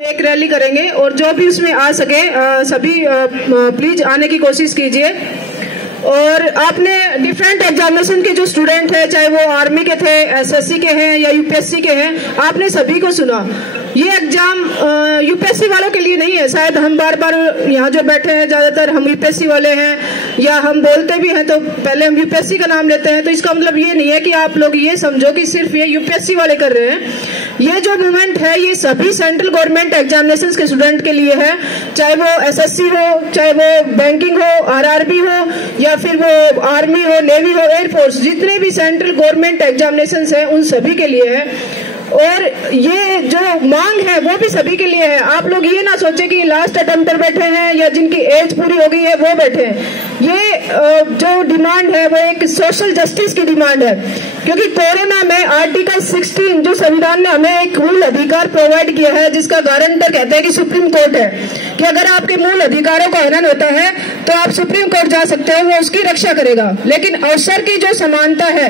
एक रैली करेंगे और जो भी उसमें आ सके सभी प्लीज आने की कोशिश कीजिए। और आपने डिफरेंट एग्जामिनेशन के जो स्टूडेंट है, चाहे वो आर्मी के थे, एसएससी के हैं या यूपीएससी के हैं, आपने सभी को सुना। ये एग्जाम यूपीएससी वालों के लिए नहीं है। शायद हम बार बार यहाँ जो बैठे हैं ज्यादातर हम यूपीएससी वाले हैं, या हम बोलते भी हैं तो पहले हम यूपीएससी का नाम लेते हैं। तो इसका मतलब ये नहीं है कि आप लोग ये समझो कि सिर्फ ये यूपीएससी वाले कर रहे हैं। ये जो मूवमेंट है ये सभी सेंट्रल गवर्नमेंट एग्जामिनेशन के स्टूडेंट के लिए है, चाहे वो एसएससी हो, चाहे वो बैंकिंग हो, आरआरबी हो, या फिर वो आर्मी हो, नेवी हो, एयरफोर्स, जितने भी सेंट्रल गवर्नमेंट एग्जामिनेशन हैं उन सभी के लिए है। और ये जो मांग है वो भी सभी के लिए है। आप लोग ये ना सोचे कि लास्ट अटेम्प्ट पर बैठे हैं या जिनकी एज पूरी हो गई है वो बैठे हैं। ये जो डिमांड है वो एक सोशल जस्टिस की डिमांड है, क्योंकि कोरोना में आर्टिकल 16 जो संविधान ने हमें एक मूल अधिकार प्रोवाइड किया है, जिसका गारंटर कहते हैं कि सुप्रीम कोर्ट है, कि अगर आपके मूल अधिकारों का हनन होता है तो आप सुप्रीम कोर्ट जा सकते हैं, वो उसकी रक्षा करेगा। लेकिन अवसर की जो समानता है,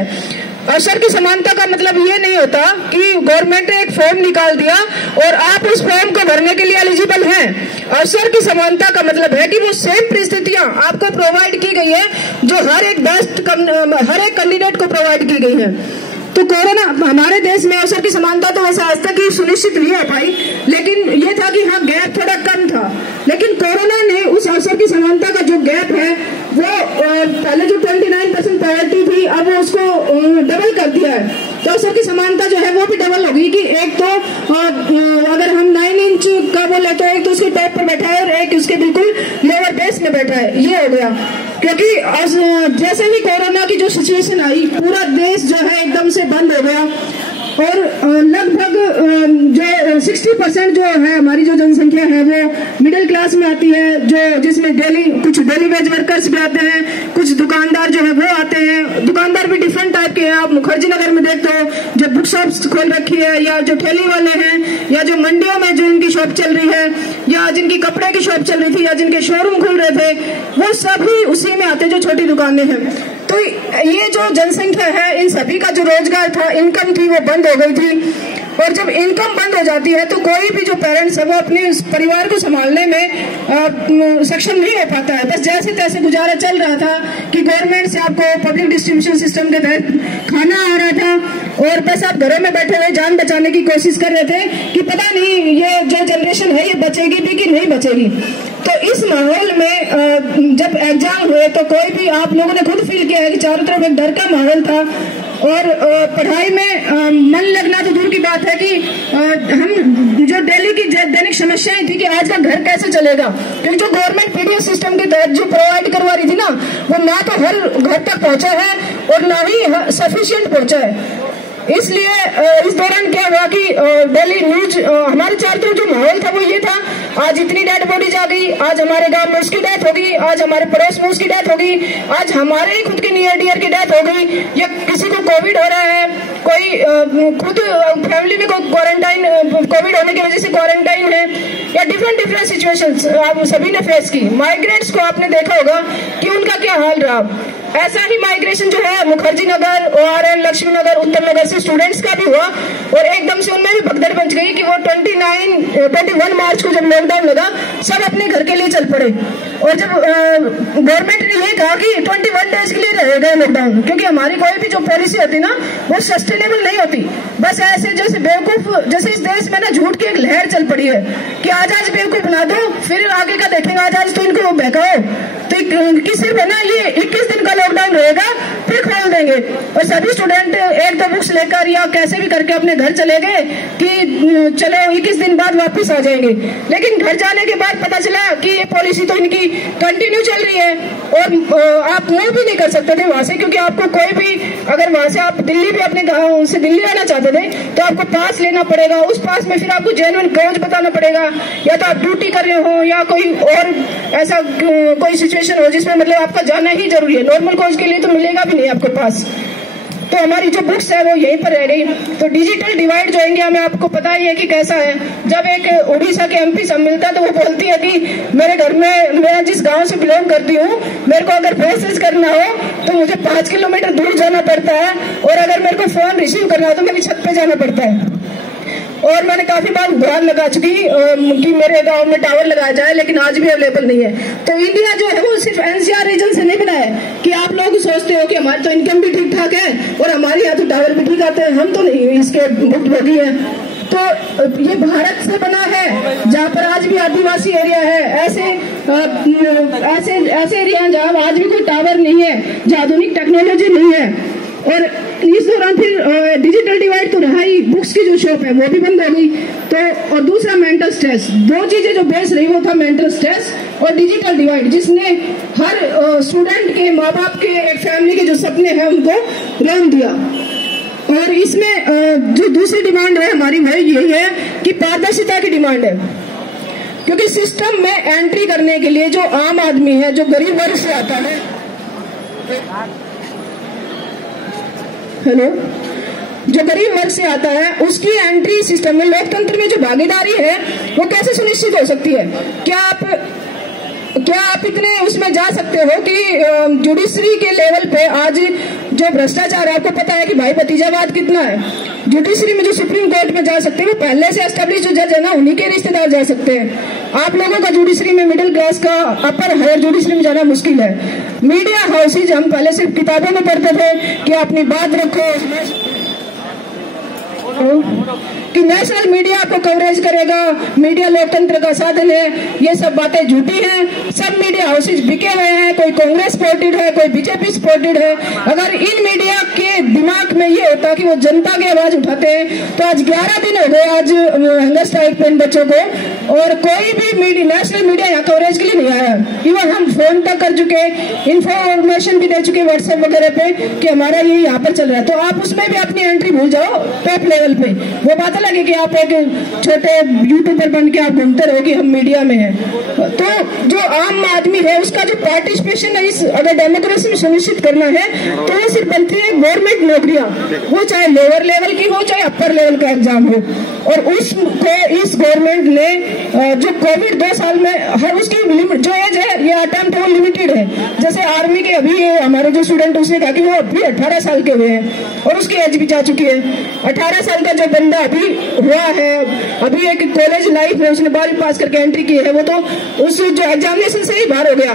अवसर की समानता का मतलब ये नहीं होता कि गवर्नमेंट ने एक फॉर्म निकाल दिया और आप उस फॉर्म को भरने के लिए एलिजिबल हैं। अवसर की समानता का मतलब है कि वो सेम परिस्थितियां आपको प्रोवाइड की गई है जो हर एक कैंडिडेट को प्रोवाइड की गई है। तो कोरोना हमारे देश में अवसर की समानता तो वैसे आज तक ही सुनिश्चित नहीं हो पाई, लेकिन ये था कि हाँ गैप थोड़ा कम था। लेकिन कोरोना ने उस अवसर की समानता का जो गैप है वो पहले जो 29% पॉवर्टी थी अब उसको डबल कर दिया है। तो अवसर की समानता जो है वो भी डबल होगी कि एक तो अगर हम 9 इंच का बोले तो एक तो उसके टॉप पर बैठा है और एक उसके बिल्कुल लोअर बेस में बैठा है। ये हो गया क्योंकि जैसे ही कोरोना की जो सिचुएशन आई पूरा देश जो है एकदम से बंद हो गया और लगभग जो 60% जो है हमारी जो जनसंख्या है वो मिडिल क्लास में आती है, जो जिसमें कुछ डेली वेज वर्कर्स भी आते हैं, कुछ दुकानदार जो है वो आते हैं। दुकानदार भी डिफरेंट टाइप के हैं। आप मुखर्जी नगर में देखते हो जो बुक शॉप्स खोल रखी है, या जो ठेली वाले हैं, या जो मंडियों में जो इनकी शॉप चल रही है, या जिनकी कपड़े की शॉप चल रही थी, या जिनके शोरूम खुल रहे थे, वो सभी उसी में आते जो छोटी दुकानें हैं। तो ये जो जनसंख्या है इन सभी का जो रोजगार था, इनकम थी, वो बंद हो गई थी। और जब इनकम बंद हो जाती है तो कोई भी जो पेरेंट्स है वो अपने परिवार को संभालने में सक्षम नहीं हो पाता है। बस जैसे तैसे गुजारा चल रहा था कि गवर्नमेंट से आपको पब्लिक डिस्ट्रीब्यूशन सिस्टम के तहत खाना आ रहा था और बस आप घरों में बैठे हुए जान बचाने की कोशिश कर रहे थे कि पता नहीं ये जो जनरेशन है ये बचेगी भी कि नहीं बचेगी। तो इस माहौल में जब एग्जाम हुए तो कोई भी आप लोगों ने खुद फील किया है कि चारों तरफ एक डर का माहौल था और पढ़ाई में मन लगना तो दूर की बात है कि हम जो डेली की दैनिक समस्याएं थी कि आज का घर कैसे चलेगा, क्योंकि जो गवर्नमेंट पीडीएस सिस्टम के तहत जो प्रोवाइड करवा रही थी ना वो ना तो हर घर तक पहुंचा है और ना ही सफिशिएंट पहुंचा है। इसलिए इस दौरान क्या हुआ कि डेली न्यूज हमारे चारों तरफ जो माहौल था वो ये था, आज इतनी डेड बॉडीज आ गई, आज हमारे गांव में उसकी डेथ होगी, आज हमारे पड़ोस में उसकी डेथ होगी, आज हमारे ही खुद के नियर डियर की डेथ हो गई, या किसी को कोविड हो रहा है, कोई खुद फैमिली में क्वारंटाइन कोविड होने की वजह से क्वारंटाइन है, या डिफरेंट सिचुएशंस आप सभी ने फेस की। माइग्रेंट्स को आपने देखा होगा कि उनका क्या हाल रहा। ऐसा ही माइग्रेशन जो है मुखर्जी नगर, ORN, लक्ष्मी नगर, उत्तम नगर से स्टूडेंट्स का भी हुआ और एकदम से उनमें भी भगदड़ मच गई कि वो 21 मार्च को जब लॉकडाउन लगा सब अपने घर के लिए चल पड़े। और जब गवर्नमेंट ने ये कहा कि 21 डेज के लिए रहेगा लॉकडाउन, क्योंकि हमारी कोई भी जो पॉलिसी होती ना वो सस्टेनेबल नहीं होती। बस ऐसे जैसे बेवकूफ, जैसे इस देश में ना झूठ की एक लहर चल पड़ी है कि आज बेवकूफ बना दो फिर आगे का देखेंगे, आज तो इनको बहकाओ, तो सिर्फ है ना ये 21 दिन का लॉकडाउन रहेगा फिर खोल देंगे। और सभी स्टूडेंट एक दो बुक्स लेकर या कैसे भी करके अपने घर चले गए कि चलो 21 दिन बाद वापस आ जाएंगे। लेकिन घर जाने के बाद पता चला कि ये पॉलिसी तो इनकी कंटिन्यू चल रही है और आप मूव भी नहीं कर सकते थे वहां से, क्योंकि आपको कोई भी अगर वहां से आप दिल्ली भी अपने गाँव से दिल्ली आना चाहते थे तो आपको पास लेना पड़ेगा। उस पास में फिर आपको जेन्युइन काज बताना पड़ेगा, या तो आप ड्यूटी कर रहे हो या कोई और ऐसा कोई सिचुएशन हो जिसमें मतलब आपका जाना ही जरूरी है। नॉर्मल कोर्स के लिए तो मिलेगा भी नहीं आपके पास। तो हमारी जो बुक्स है वो यहीं पर रह गई। तो डिजिटल डिवाइड जो इंडिया में आपको पता ही है कि कैसा है। जब एक उड़ीसा के MP से मिलता है तो वो बोलती है कि मेरे घर में, मैं जिस गांव से बिलोंग करती हूँ, मेरे को अगर मैसेज करना हो तो मुझे 5 किलोमीटर दूर जाना पड़ता है और अगर मेरे को फोन रिसीव करना हो तो मेरी छत पे जाना पड़ता है। और मैंने काफी बार गुहार लगा चुकी कि मेरे गांव में टावर लगाया जाए, लेकिन आज भी अवेलेबल नहीं है। तो इंडिया जो है वो सिर्फ एनसीआर रीजन से नहीं बना है कि आप लोग सोचते हो कि हमारी तो इनकम भी ठीक ठाक है और हमारे यहाँ तो टावर भी ठीक आते हैं, हम तो नहीं इसके भुक्तभोगी हैं। तो ये भारत से बना है जहाँ पर आज भी आदिवासी एरिया है, ऐसे एरिया हैं जहाँ आज भी कोई टावर नहीं है, जहाँ आधुनिक टेक्नोलॉजी नहीं है। और इस दौरान फिर डिजिटल डिवाइड तो रहा ही, बुक्स की जो शॉप है वो भी बंद हो गई। तो और दूसरा मेंटल स्ट्रेस, दो चीजें जो बेस रही वो था मेंटल स्ट्रेस और डिजिटल डिवाइड, जिसने हर स्टूडेंट के माँ बाप के एक फैमिली के जो सपने हैं उनको रन दिया। और इसमें जो दूसरी डिमांड है हमारी वो यही है कि पारदर्शिता की डिमांड है, क्योंकि सिस्टम में एंट्री करने के लिए जो आम आदमी है, जो गरीब वर्ग से आता है, जो गरीब वर्ग से आता है, उसकी एंट्री सिस्टम में, लोकतंत्र में जो भागीदारी है वो कैसे सुनिश्चित हो सकती है? क्या आप इतने उसमें जा सकते हो कि जुडिशरी के लेवल पे आज जो भ्रष्टाचार है, आपको पता है कि भाई भतीजावाद कितना है। जुडिशरी में जो सुप्रीम कोर्ट में जा सकते हैं वो पहले से एस्टेब्लिश जो जज है ना, उन्हीं के रिश्तेदार जा सकते हैं। आप लोगों का जुडिशरी में, मिडिल क्लास का अपर हायर जुडिशरी में जाना मुश्किल है। मीडिया हाउसेज हम पहले सिर्फ किताबों में पढ़ते थे कि अपनी बात रखो, कि नेशनल मीडिया आपको कवरेज करेगा, मीडिया लोकतंत्र का साधन है। ये सब बातें झूठी हैं। सब मीडिया हाउसेज बिके हुए हैं, कोई कांग्रेस सपोर्टेड है, कोई बीजेपी सपोर्टेड है। अगर इन मीडिया के दिमाग में ये होता कि वो जनता की आवाज उठाते हैं तो आज 11 दिन हो गए आज हंगर स्ट्राइक पे इन बच्चों को, और कोई भी नेशनल मीडिया यहाँ कवरेज के लिए नहीं आया। इवन हम फोन तक कर चुके, इंफॉर्मेशन भी दे चुके व्हाट्सएप वगैरह पे कि हमारा ये यहाँ पर चल रहा है। तो आप उसमें भी अपनी एंट्री भूल जाओ टॉप लेवल पे। वो बात लगे कि आप एक छोटे यूट्यूबर बन के आप घूमते रहो कि हम मीडिया में हैं। तो जो आम आदमी है उसका जो पार्टिसिपेशन है, इस अगर डेमोक्रेसी में सुनिश्चित करना है तो वो सिर्फ बनती है गवर्नमेंट नौकरियां, वो चाहे लोअर लेवल की हो चाहे अपर लेवल का एग्जाम हो। और उसको इस गवर्नमेंट ने जो कोविड 2 साल में हर उसकी जो एज है ये अटेम्प्ट वो लिमिटेड है। जैसे आर्मी के अभी हमारे जो स्टूडेंट उसने कहा कि वो अभी 18 साल के हुए हैं और उसकी एज भी जा चुकी है। 18 साल का जो बंदा अभी हुआ है, अभी एक कॉलेज लाइफ में उसने 12वीं पास करके एंट्री की है, वो तो उस जो एग्जामिनेशन से ही बाहर हो गया।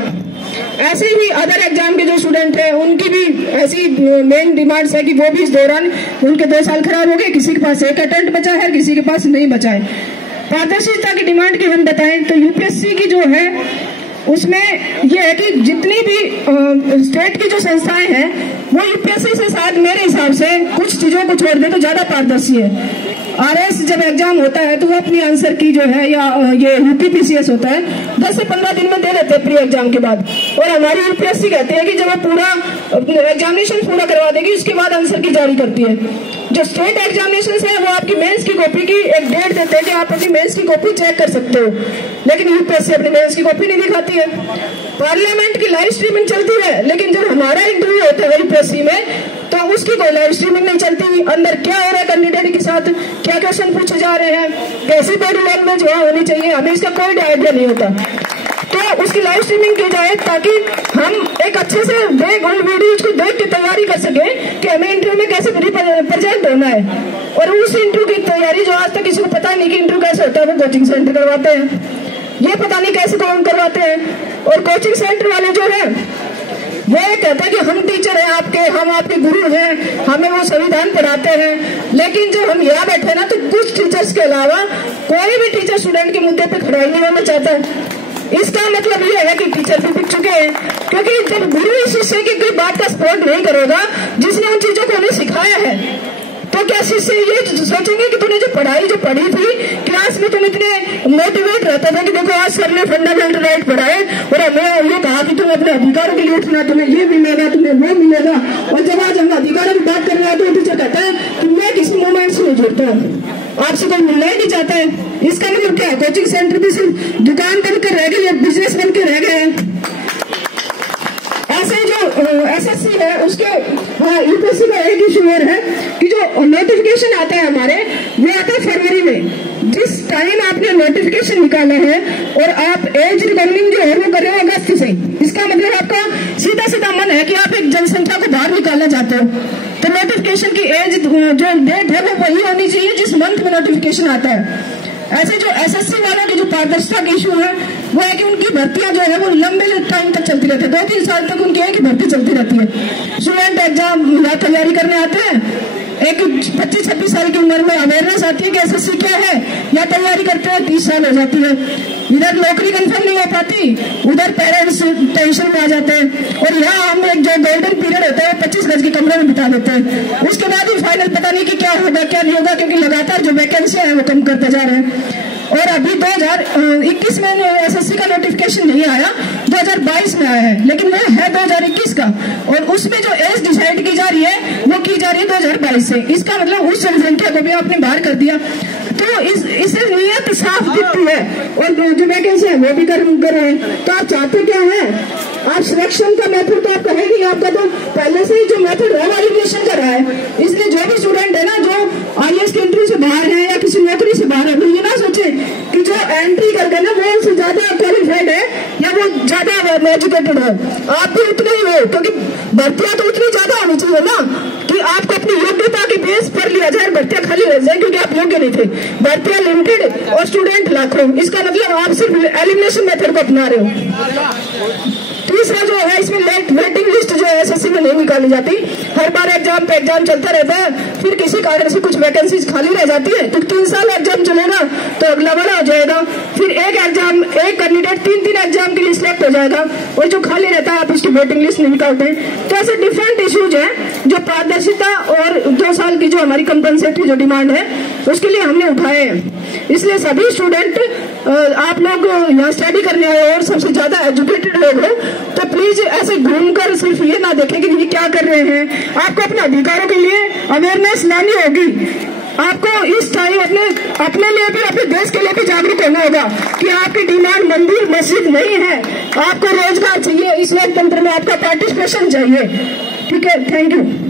ऐसे ही अदर एग्जाम के जो स्टूडेंट हैं उनकी भी ऐसी मेन डिमांड्स है कि वो भी इस दौरान उनके 2 साल खराब हो गए। किसी के पास एक अटेम्प्ट बचा है, किसी के पास नहीं बचा है। पारदर्शिता की डिमांड की हम बताएं तो यूपीएससी की जो है उसमें यह है कि जितनी भी स्टेट की जो संस्थाएं हैं वो यूपीएससी से शायद मेरे हिसाब से कुछ चीजों को छोड़ दे तो ज्यादा पारदर्शी है। आरएस जब एग्जाम होता है तो वो अपनी आंसर की जो है, या ये यूपीपीसीएस होता है 10 से 15 दिन में दे देते हैं प्री एग्जाम के बाद। और हमारी यूपीएससी कहती है कि जब वो पूरा एग्जामिनेशन पूरा करवा देगी उसके बाद आंसर की जारी करती है। जो स्टेट एग्जामिनेशन है वो आपकी मेंस की कॉपी की एक डेट देते हैं कि आप अपनी मेंस की कॉपी चेक कर सकते हो, लेकिन यूपीएससी अपनी मेंस की कॉपी नहीं दिखाती है। पार्लियामेंट की लाइव स्ट्रीमिंग चलती है, लेकिन जब हमारा इंटरव्यू होता है यूपीएससी में तो उसकी कोई लाइव स्ट्रीमिंग नहीं चलती। अंदर क्या हो रहा है कैंडिडेट के साथ, क्या क्वेश्चन पूछे जा रहे हैं, कैसी बॉडी लैंग्वेज वहां होनी चाहिए, हमें इसका कोई आइडिया नहीं होता। तो उसकी लाइव स्ट्रीमिंग की जाए ताकि हम एक अच्छे से वीडियो को देख के तैयारी कर सके कि हमें इंटरव्यू में कैसे प्रेजेंट होना है। और उस इंटरव्यू की तैयारी जो आज तक किसी को पता नहीं कि इंटरव्यू कैसे होता है, वो कोचिंग सेंटर करवाते हैं। ये पता नहीं कैसे कौन करवाते हैं। और कोचिंग सेंटर वाले जो है वो ये कहते हैं कि हम टीचर हैं आपके, हम आपके गुरु हैं, हमें वो संविधान पढ़ाते हैं। लेकिन जब हम यहाँ बैठे ना तो कुछ टीचर्स के अलावा कोई भी टीचर स्टूडेंट के मुद्दे पे खड़ा ही नहीं होना चाहता है। इसका मतलब ये है कि टीचर भी बिक चुके हैं, क्योंकि जब गुरु इस शिष्य की कोई बात का सपोर्ट नहीं करेगा जिसने उन चीजों को उन्हें सिखाया है, तो क्या शिष्य ये सोचेंगे कि तूने जो पढ़ी थी क्लास में, तुम इतने मोटिवेट रहते थे कि देखो आज सर ने फंडामेंटल राइट पढ़ाए और हमें ये कहा कि तुम अपने अधिकारों के लिए उठना, तुम्हें ये मिलेगा, तुम्हें वो मिलेगा। और जब आज हम अधिकारों की बात कर रहे हैं तो टीचर कहता है कि मैं किसी मूवमेंट से नहीं जुड़ता, आपसे कोई मिलना ही नहीं चाहता है। इसका मतलब क्या है? कोचिंग सेंटर भी सिर्फ दुकान बनकर रह गए या बिजनेस बनकर रह गए हैं। ऐसे जो एसएससी है उसके यूपीएससी का एक इशू और है कि जो नोटिफिकेशन आते हैं हमारे वो आते हैं फरवरी में। जिस टाइम आपने नोटिफिकेशन निकाला है और आप एज रिकॉर्डिंग जो है वो कर रहे हो अगस्त से, इसका मतलब आपका सीधा सीधा मन है कि आप एक जनसंख्या को बाहर निकालना चाहते हो। तो नोटिफिकेशन नोटिफिकेशन की एज जो डेट है वो वही होनी चाहिए जिस मंथ में नोटिफिकेशन आता है। ऐसे जो एसएससी वालों की जो पारदर्शिता का इशू है वो है कि उनकी भर्तियां जो है वो लंबे टाइम तक चलती रहती है, 2-3 साल तक उनकी एक ही भर्ती चलती रहती है। स्टूडेंट एग्जाम या तैयारी करने आते हैं, एक 25-26 साल की उम्र में अवेयरनेस आती है कि एसएससी क्या है, या तैयारी करते हैं 30 साल हो जाती है। इधर नौकरी कंफर्म नहीं हो पाती, उधर पेरेंट्स टेंशन में आ जाते हैं, और यहाँ हम एक जो गोल्डन पीरियड होता है 25 गज के कमरे में बिता देते हैं। उसके बाद ही फाइनल पता नहीं कि क्या होगा क्या नहीं होगा, क्योंकि लगातार जो वैकेंसी है वो कम करते जा रहे हैं। और अभी 2021 में एसएससी का नोटिफिकेशन नहीं आया, 2022 में आया है, लेकिन वो है 2021 का, और उसमें जो एज डिसाइड की जा रही है वो की जा रही है 2022 से। इसका मतलब उस जनसंख्या को भी आपने बाहर कर दिया, तो इससे नियत साफ दिखती है, और जो वैकेंसी है वो भी कर रहे हैं। तो आप चाहते क्या है? आप सिलेक्शन का मेथड तो आपका है नहीं, आपका तो पहले से ही जो मेथड है वो एलिमिनेशन कर रहा है। इसलिए जो भी स्टूडेंट है ना जो आईएएस की एंट्री से बाहर है या किसी नौकरी से बाहर है, वो ये ना सोचे कि जो एंट्री करके ना वो उनसे ज्यादा क्वालिफाइड है या वो ज्यादा एजुकेटेड है। आप भी उतने ही हो, क्योंकि भर्तियां तो उतनी ज्यादा होनी चाहिए ना कि आपको अपनी योग्यता के बेस पर लिया जाए, भर्तियां खाली रह जाए क्योंकि आप योग्य नहीं थे। भर्तियां लिमिटेड और स्टूडेंट लाखों, इसका मतलब आप सिर्फ एलिमिनेशन मेथड को अपना रहे हो। तीसरा जो है इसमें वेटिंग लिस्ट जो है एसएससी में नहीं निकाली जाती, हर बार एग्जाम पे एग्जाम चलता रहता है, फिर किसी कारण से कुछ वैकेंसीज खाली रह जाती है, तो 3 साल एग्जाम चलेगा तो अगला वाला हो जाएगा, फिर एक कैंडिडेट 3 एग्जाम के लिए सिलेक्ट हो जाएगा, और जो खाली रहता है आप उसकी वेटिंग लिस्ट नहीं निकालते। तो ऐसे डिफरेंट इश्यूज हैं जो पारदर्शिता और 2 साल की जो हमारी कंपनसेटरी जो डिमांड है उसके लिए हमने उठाए हैं। इसलिए सभी स्टूडेंट आप लोग यहाँ स्टडी करने आए और सबसे ज्यादा एजुकेटेड लोग हो, तो प्लीज ऐसे घूमकर सिर्फ ये ना देखें कि ये क्या कर रहे हैं। आपको अपने अधिकारों के लिए अवेयरनेस लानी होगी, आपको इस टाइम अपने लिए भी अपने देश के लिए भी जागरूक होना होगा कि आपकी डिमांड मंदिर मस्जिद नहीं है, आपको रोजगार चाहिए, इस लोकतंत्र में आपका पार्टिसिपेशन चाहिए। ठीक है, थैंक यू।